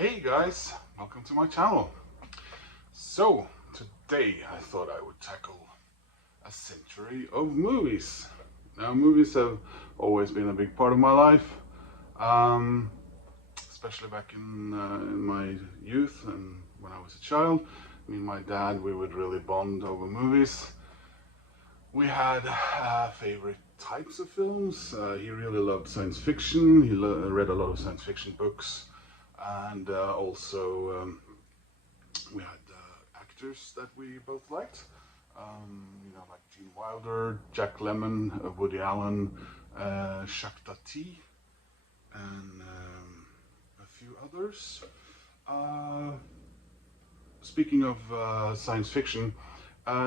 Hey guys, welcome to my channel. So today I thought I would tackle a century of movies. Now movies have always been a big part of my life, especially back in my youth and when I was a child. Me and my dad, we would really bond over movies. We had favorite types of films. He really loved science fiction. He read a lot of science fiction books. And also we had actors that we both liked, like Gene Wilder, Jack Lemmon, Woody Allen, Jacques Tati, and a few others. Speaking of science fiction,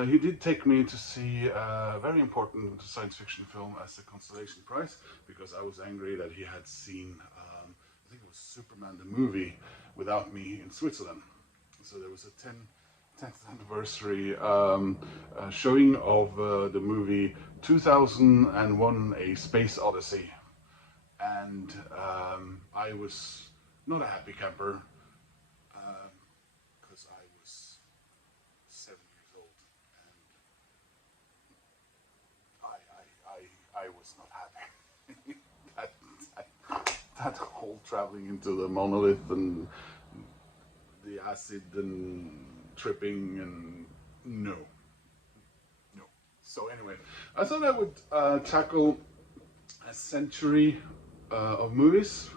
he did take me to see a very important science fiction film as the consolation prize, because I was angry that he had seen I think it was Superman the movie without me in Switzerland. So there was a 10th anniversary showing of the movie 2001 A Space Odyssey. And I was not a happy camper because I was 7 years old and I was not happy. That whole traveling into the monolith and the acid and tripping and no. So anyway, I thought I would tackle a century of movies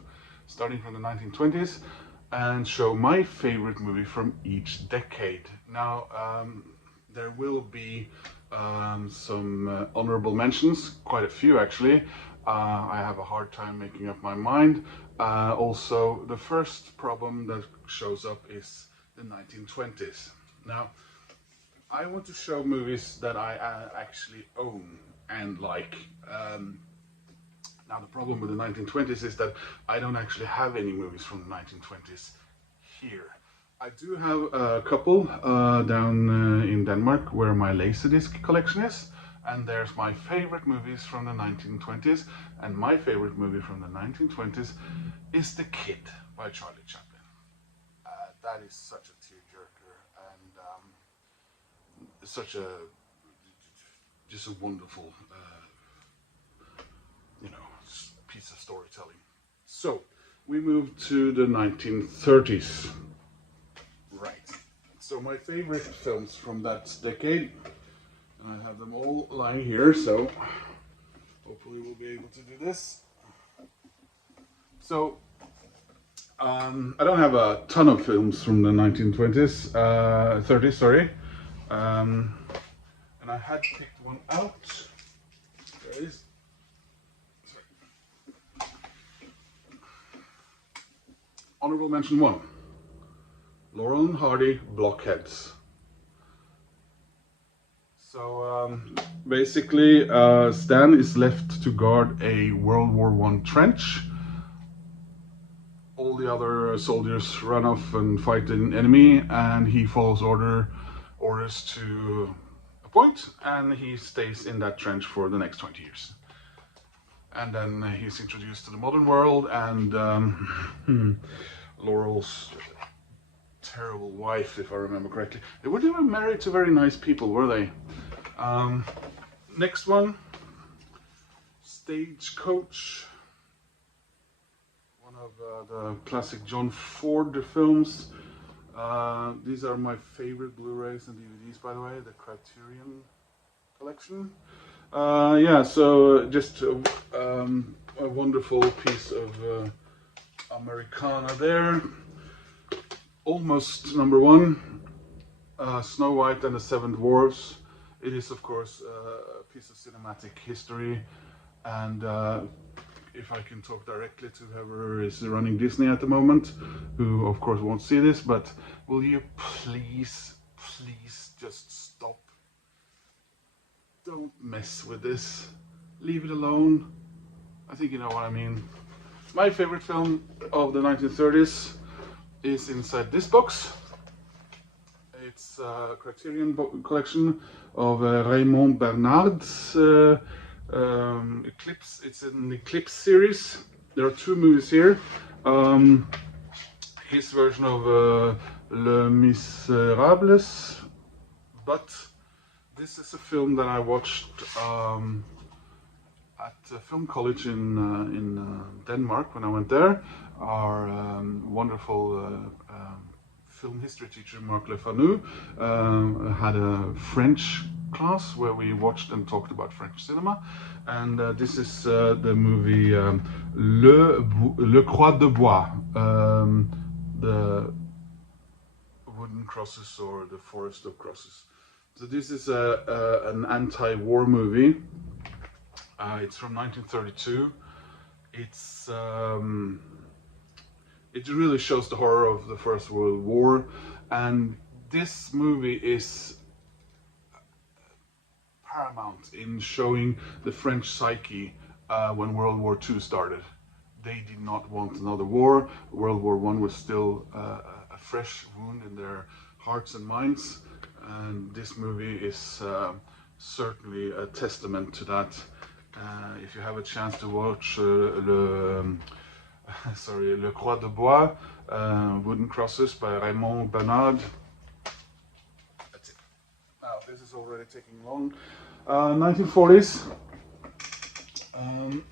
starting from the 1920s and show my favorite movie from each decade. Now there will be some honorable mentions, quite a few actually. I have a hard time making up my mind. Also, the first problem that shows up is the 1920s. Now, I want to show movies that I actually own and like. Now, the problem with the 1920s is that I don't actually have any movies from the 1920s here. I do have a couple down in Denmark where my LASERDISC collection is. And there's my favorite movies from the 1920s, and my favorite movie from the 1920s is The Kid by Charlie Chaplin. That is such a tearjerker and just a wonderful, piece of storytelling. So we move to the 1930s. Right. So my favorite films from that decade. I have them all lying here, so hopefully we'll be able to do this. So, I don't have a ton of films from the 1920s, 30s, sorry. And I had picked one out. There it is. Sorry. Honorable mention 1. Laurel and Hardy, Blockheads. So basically Stan is left to guard a World War I trench. All the other soldiers run off and fight an enemy, and he follows orders to a point, and he stays in that trench for the next 20 years. And then he's introduced to the modern world, and Laurel's terrible wife, if I remember correctly. They were married to very nice people, were they? Next one, Stagecoach, one of the classic John Ford films. These are my favorite Blu-rays and DVDs, by the way, the Criterion collection. Yeah, so just a wonderful piece of Americana there. Almost number 1, Snow White and the Seven Dwarfs. It is, of course, a piece of cinematic history, and if I can talk directly to whoever is running Disney at the moment, who of course won't see this, but will you please just stop? Don't mess with this. Leave it alone. I think you know what I mean. My favorite film of the 1930s is inside this box. It's a Criterion collection of Raymond Bernard's Eclipse. It's an Eclipse series. There are 2 movies here. his version of Les Miserables, but this is a film that I watched at film college in Denmark when I went there. Our wonderful film history teacher Marc Lefanu had a French class where we watched and talked about French cinema, and this is the movie Le Croix de Bois, the wooden crosses or the forest of crosses. So this is an anti-war movie. It's from 1932. It really shows the horror of the First World War, and this movie is paramount in showing the French psyche when World War II started. They did not want another war. World War I was still a fresh wound in their hearts and minds, and this movie is certainly a testament to that. If you have a chance to watch Le Croix de Bois, Wooden Crosses by Raymond Bernard. That's it. Now, this is already taking long. 1940s.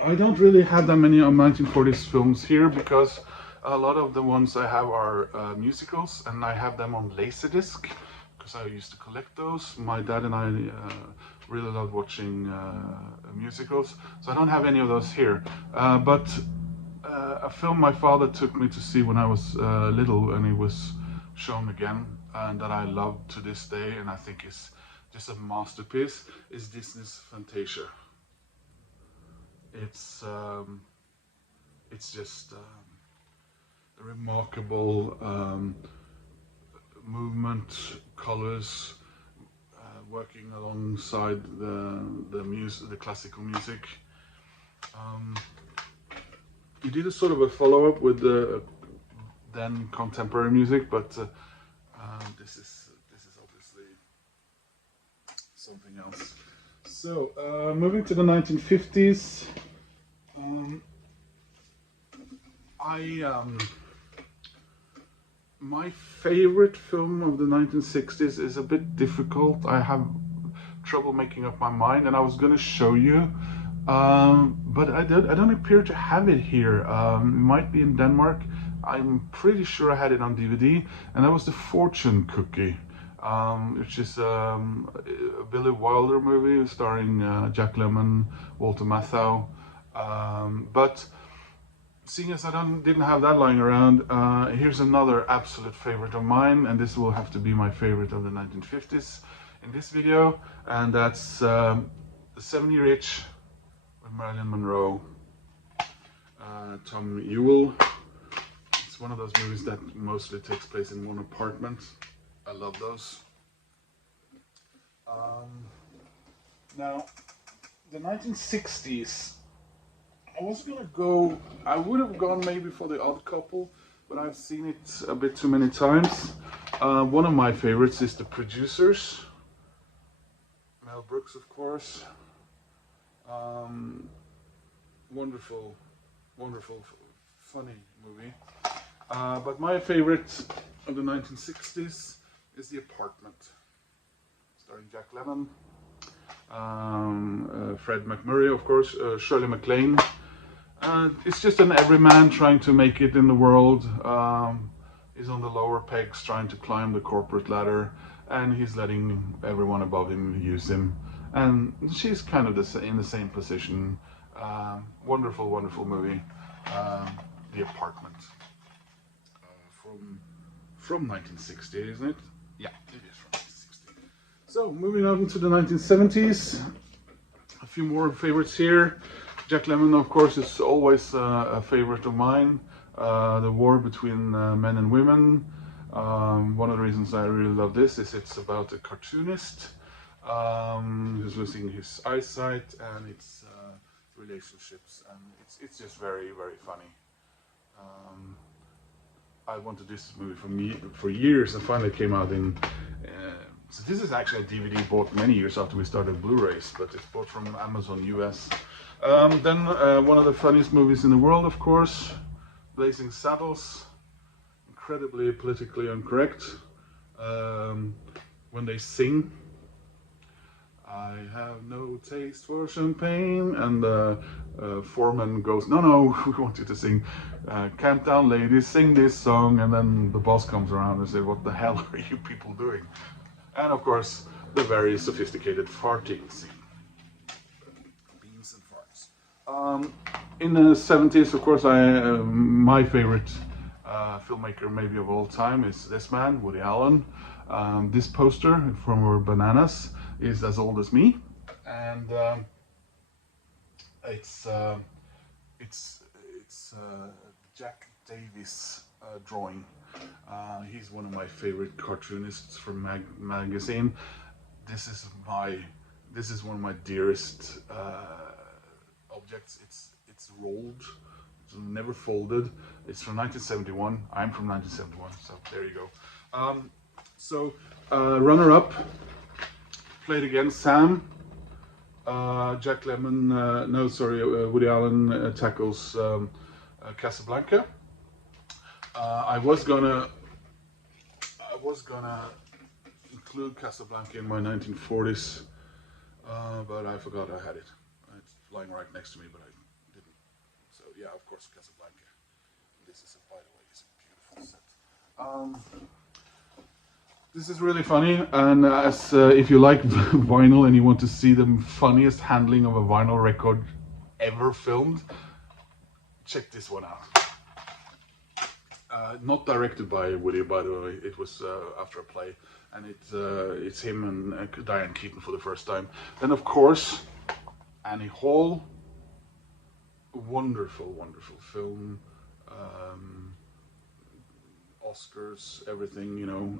I don't really have that many 1940s films here because a lot of the ones I have are musicals, and I have them on LASERDISC because I used to collect those. My dad and I really loved watching musicals, so I don't have any of those here. But a film my father took me to see when I was little, and it was shown again, and that I love to this day, and I think is just a masterpiece, is Disney's Fantasia. It's just a remarkable movement, colors, working alongside the classical music. He did a sort of a follow-up with the then contemporary music, but this is obviously something else. So moving to the 1950s, my favorite film of the 1960s is a bit difficult. I have trouble making up my mind, and I was going to show you, but I don't appear to have it here. It might be in Denmark. I'm pretty sure I had it on DVD, and that was The Fortune Cookie, which is a Billy Wilder movie starring Jack Lemmon, Walter Matthau. But seeing as I didn't have that lying around, here's another absolute favorite of mine, and this will have to be my favorite of the 1950s in this video, and that's The 7-Year Itch with Marilyn Monroe, Tom Ewell. It's one of those movies that mostly takes place in one apartment. I love those. Now, the 1960s, I would have gone maybe for The Odd Couple, but I've seen it a bit too many times. One of my favorites is The Producers. Mel Brooks, of course. Wonderful, funny movie. But my favorite of the 1960s is The Apartment, starring Jack Lemmon, Fred MacMurray, of course, Shirley MacLaine. It's just an everyman trying to make it in the world. He's on the lower pegs trying to climb the corporate ladder, and he's letting everyone above him use him. And she's kind of in the same position. Wonderful movie. The Apartment. From 1960, isn't it? Yeah, it is from 1960. So, moving on to the 1970s. A few more favorites here. Jack Lemmon, of course, is always a favorite of mine. The war between men and women. One of the reasons I really love this is it's about a cartoonist who's losing his eyesight, and it's relationships, and it's just very funny. I wanted this movie for years, and finally came out in. So this is actually a DVD bought many years after we started Blu-rays, but it's bought from Amazon US. Then one of the funniest movies in the world, of course, Blazing Saddles. incredibly politically incorrect. When they sing, I have no taste for champagne, and the foreman goes, no, we want you to sing Camp Down Ladies, sing this song, and then the boss comes around and says, what the hell are you people doing? And of course, the very sophisticated farting scene. Beans and farts. In the 70s, of course, my favorite filmmaker maybe of all time is this man, Woody Allen. This poster from Bananas is as old as me, and it's Jack Davis drawing. He's one of my favorite cartoonists from magazine. This is one of my dearest objects. It's rolled, it's never folded. It's from 1971. I'm from 1971, so there you go. Runner-up, played again, Sam. Woody Allen tackles Casablanca. I was gonna include Casablanca in my 1940s, but I forgot I had it. It's lying right next to me, but I didn't. So yeah, of course, Casablanca. This is, by the way, is a beautiful set. This is really funny, and if you like vinyl and you want to see the funniest handling of a vinyl record ever filmed, check this one out. Not directed by Woody, by the way. It was after a play, and it's him and Diane Keaton for the first time. Then, of course, Annie Hall. Wonderful, wonderful film. Oscars, everything, you know.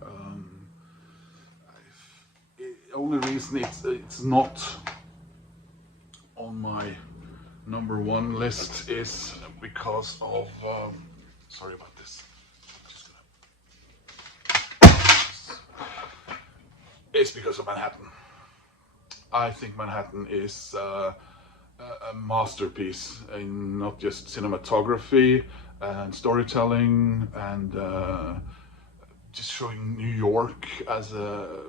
Only reason it's not on my #1 list is because of sorry about this. It's because of Manhattan. I think Manhattan is a masterpiece in not just cinematography and storytelling and just showing New York as a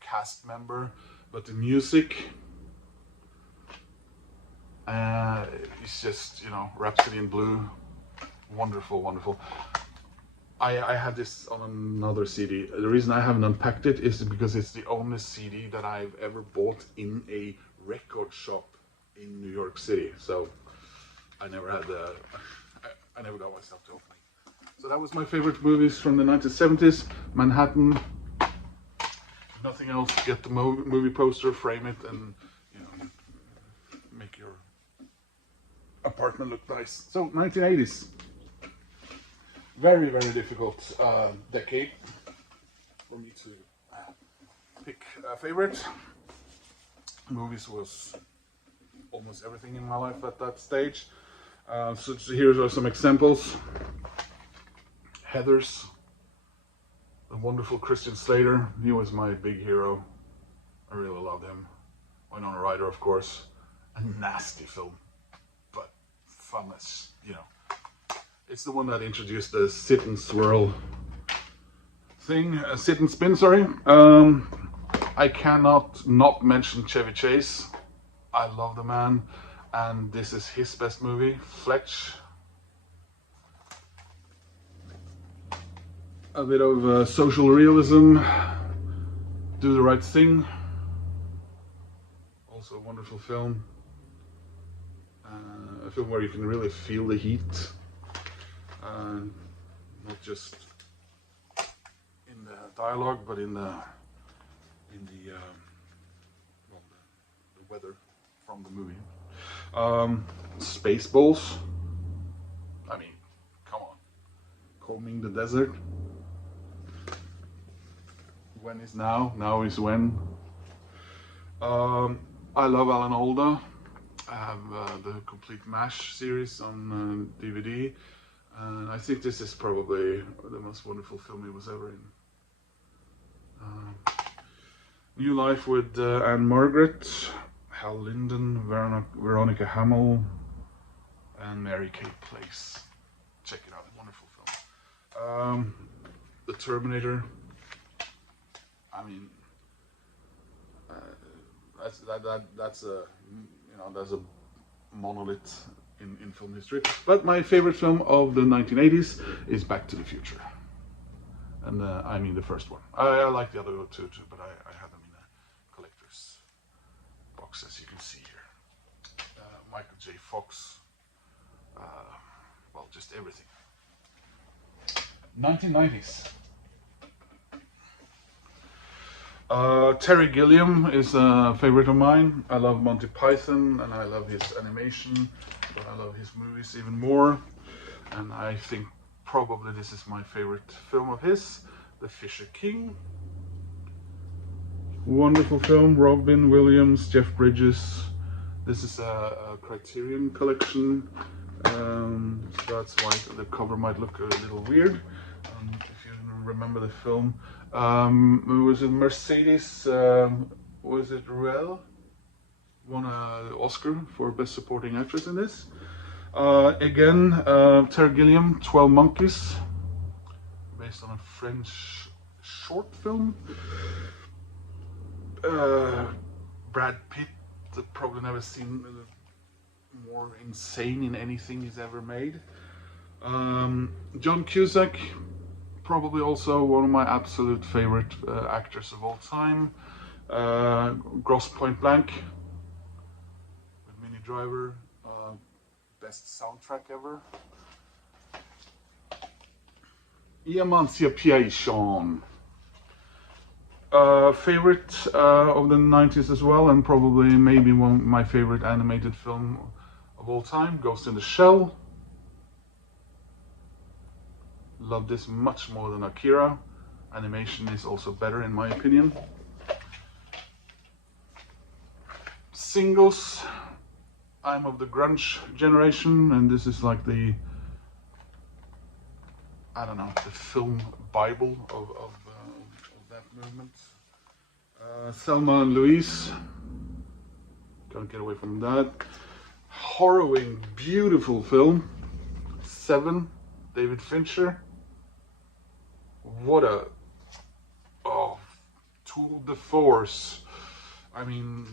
cast member, but the music is just, you know, Rhapsody in Blue, wonderful, wonderful. I have this on another CD. The reason I haven't unpacked it is because it's the only CD that I've ever bought in a record shop in New York City. So I never had I never got myself to open it. So that was my favorite movies from the 1970s. Manhattan. If nothing else, get the movie poster, frame it, and you know, make your apartment look nice. So 1980s. Very, very difficult decade for me to pick a favorite. Movies was almost everything in my life at that stage. So here are some examples. Heathers, the wonderful Christian Slater. He was my big hero. I really loved him. Winona Ryder, of course. A nasty film, but fun as, you know. It's the one that introduced the sit and swirl thing, sit and spin, sorry. I cannot not mention Chevy Chase. I love the man, and this is his best movie, Fletch. A bit of social realism, Do the Right Thing. Also a wonderful film. A film where you can really feel the heat. Not just in the dialogue, but in the weather from the movie. Spaceballs. I mean, come on. Combing the Desert. When is now? Now is when. I love Alan Alda. I have the complete MASH series on DVD. And I think this is probably the most wonderful film he was ever in. New Life with Anne Margaret, Hal Linden, Veronica Hamill, and Mary Kay Place. Check it out, wonderful film. The Terminator. I mean, that's a that's a monolith in film history. But my favorite film of the 1980s is Back to the Future, and I mean the first one. I like the other two too, but I have them in a collector's box, as you can see here. Michael J. Fox. Well, just everything. 1990s. Terry Gilliam is a favorite of mine. I love Monty Python and I love his animation, but I love his movies even more. And I think probably this is my favorite film of his, The Fisher King. Wonderful film, Robin Williams, Jeff Bridges. This is a Criterion collection, so that's why the cover might look a little weird. If you remember the film, was it Mercedes? Was it Ruel? Won an Oscar for Best Supporting Actress in this. Again, Terry Gilliam, 12 Monkeys, based on a French short film. Brad Pitt, I've probably never seen more insane in anything he's ever made. John Cusack, probably also one of my absolute favorite actors of all time. Gross Point Blank with Minnie Driver, best soundtrack ever. Emancipation. Favorite of the 90s as well, and probably maybe my favorite animated film of all time, Ghost in the Shell. Love this much more than Akira. Animation is also better in my opinion. Singles. I'm of the grunge generation, and this is like the, I don't know, the film bible of that movement. Thelma and Louise. Can't get away from that. Harrowing, beautiful film. Seven, David Fincher. What a tour de force. I mean,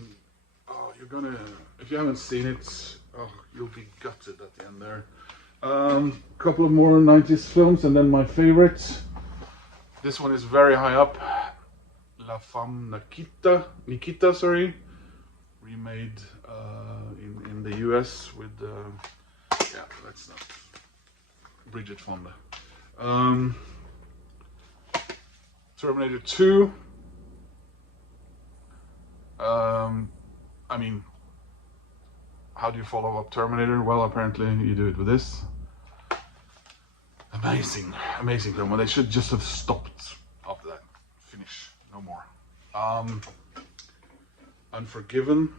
you're gonna, if you haven't seen it, you'll be gutted at the end there. Couple of more 90s films, and then my favorite. This one is very high up. La Femme Nikita, sorry, remade in the US with yeah, that's not Bridget Fonda. Terminator 2. I mean, how do you follow up Terminator? Well, apparently you do it with this. Amazing, amazing film. Well, they should just have stopped after that. Finish, no more. Unforgiven.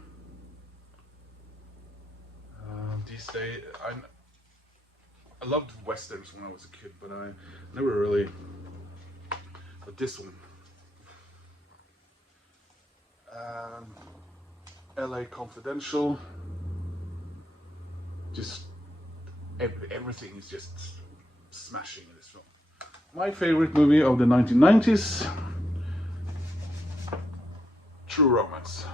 These days, I loved westerns when I was a kid, but I never really. But this one. LA Confidential. Just everything is just smashing in this film. My favorite movie of the 1990s, True Romance.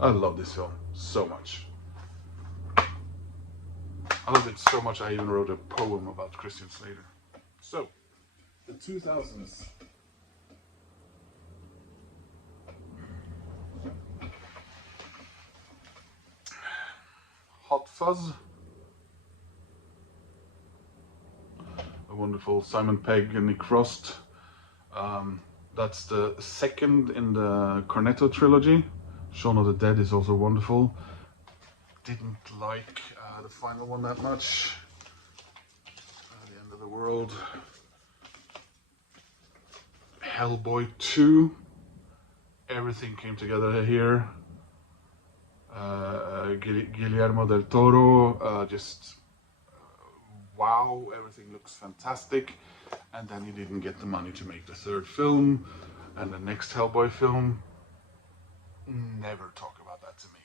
I love this film so much. I love it so much I even wrote a poem about Christian Slater. So, the 2000s. Hot Fuzz. A wonderful Simon Pegg and Nick Frost. That's the second in the Cornetto trilogy. Shaun of the Dead is also wonderful. Didn't like the final one that much. The End of the World. Hellboy 2. Everything came together here. Guillermo del Toro, just wow, everything looks fantastic. And then he didn't get the money to make the third film, and the next Hellboy film. Never talk about that to me.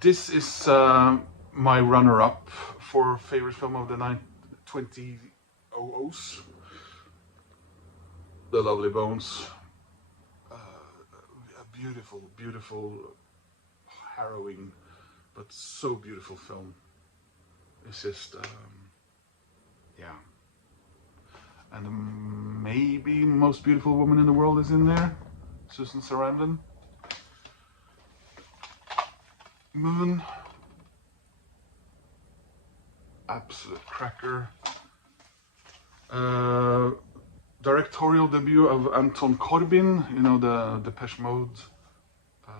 This is my runner-up for favorite film of the 2000s, The Lovely Bones. A beautiful, beautiful, harrowing, but so beautiful film. It's just, yeah. And maybe most beautiful woman in the world is in there, Susan Sarandon. Moon, absolute cracker. Directorial debut of Anton Corbijn, you know, the Depeche Mode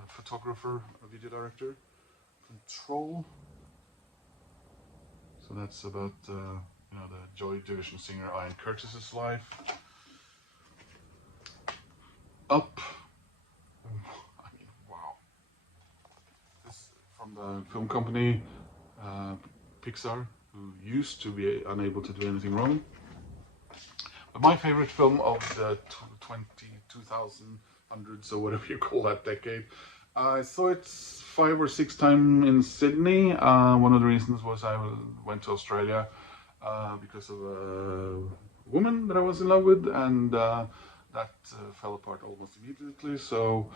photographer, video director, from Troll. So that's about you know, the Joy Division singer Ian Curtis's life. Up. I mean, wow. This from the film company Pixar, who used to be unable to do anything wrong. But my favorite film of the 2000s, or whatever you call that decade, I saw it 5 or 6 times in Sydney. One of the reasons was I went to Australia because of a woman that I was in love with, and that fell apart almost immediately. So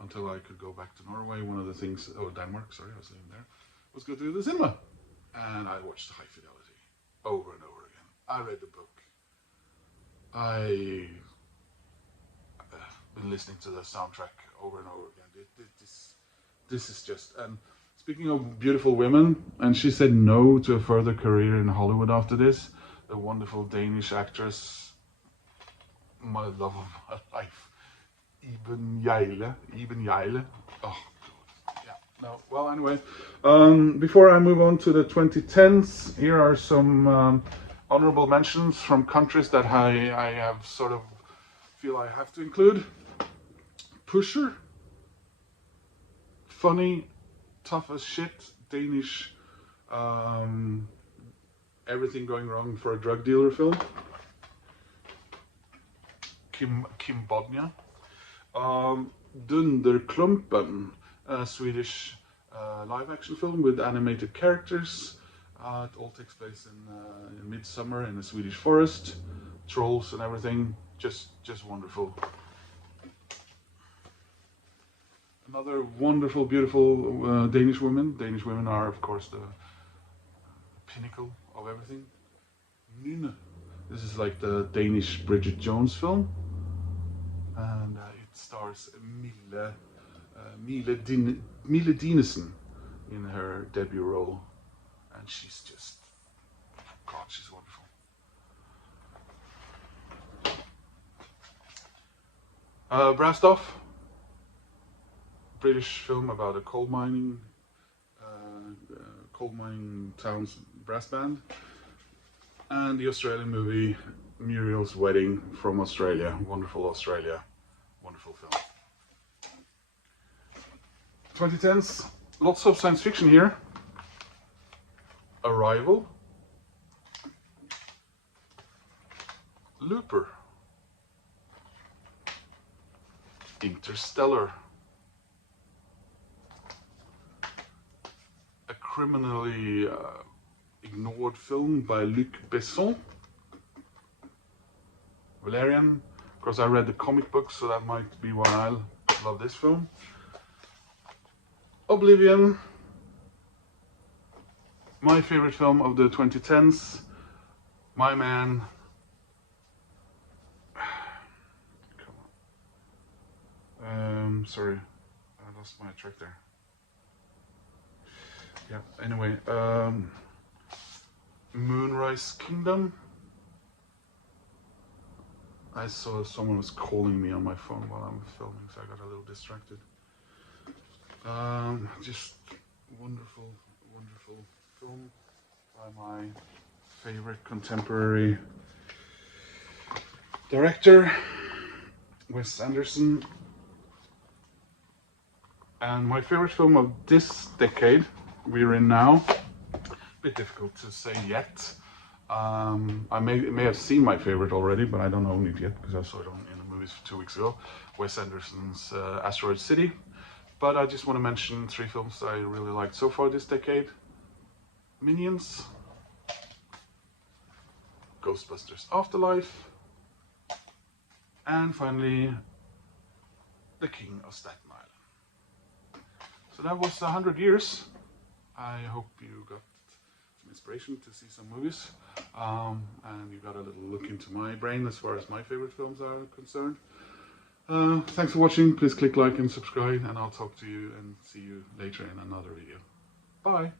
until I could go back to Norway, one of the things, oh, Denmark, sorry, I was living there, was go to the cinema. And I watched High Fidelity over and over again. I read the book. I've been listening to the soundtrack over and over again. This is just, and speaking of beautiful women, and she said no to a further career in Hollywood after this, the wonderful Danish actress, my love of my life, Iben Hjejle. Oh, yeah, no, well, anyway, before I move on to the 2010s, here are some honorable mentions from countries that I have sort of feel I have to include. Pusher, funny, tough as shit, Danish, everything going wrong for a drug dealer film. Kim Bodnia. Dunderklumpen, a Swedish live action film with animated characters. It all takes place in midsummer in a Swedish forest, trolls and everything, just wonderful. Another wonderful, beautiful Danish women. Danish women are, of course, the pinnacle of everything. Nynne. This is like the Danish Bridget Jones film, and it stars Mille Dinesen in her debut role. And she's just, God, she's wonderful. Brastoff, British film about a coal mining town's brass band. And the Australian movie Muriel's Wedding from Australia, wonderful Australia, wonderful film. 2010s, lots of science fiction here. Arrival, Looper, Interstellar, a criminally ignored film by Luc Besson, Valerian. Of course, I read the comic books, so that might be why I love this film. Oblivion, my favorite film of the 2010s, My Man. Come on. Sorry, I lost my track there. Yeah, anyway, Moonrise Kingdom. I saw someone was calling me on my phone while I'm filming, so I got a little distracted. Just wonderful, wonderful film by my favorite contemporary director, Wes Anderson. And my favorite film of this decade we're in now, a bit difficult to say yet. I may have seen my favorite already, but I don't own it yet because I saw it in the movies 2 weeks ago. Wes Anderson's Asteroid City. But I just want to mention 3 films I really liked so far this decade. Minions, Ghostbusters Afterlife, and finally The King of Staten Island. So that was 100 years. I hope you got some inspiration to see some movies, and you got a little look into my brain as far as my favorite films are concerned. Thanks for watching. Please click like and subscribe, and I'll talk to you and see you later in another video. Bye!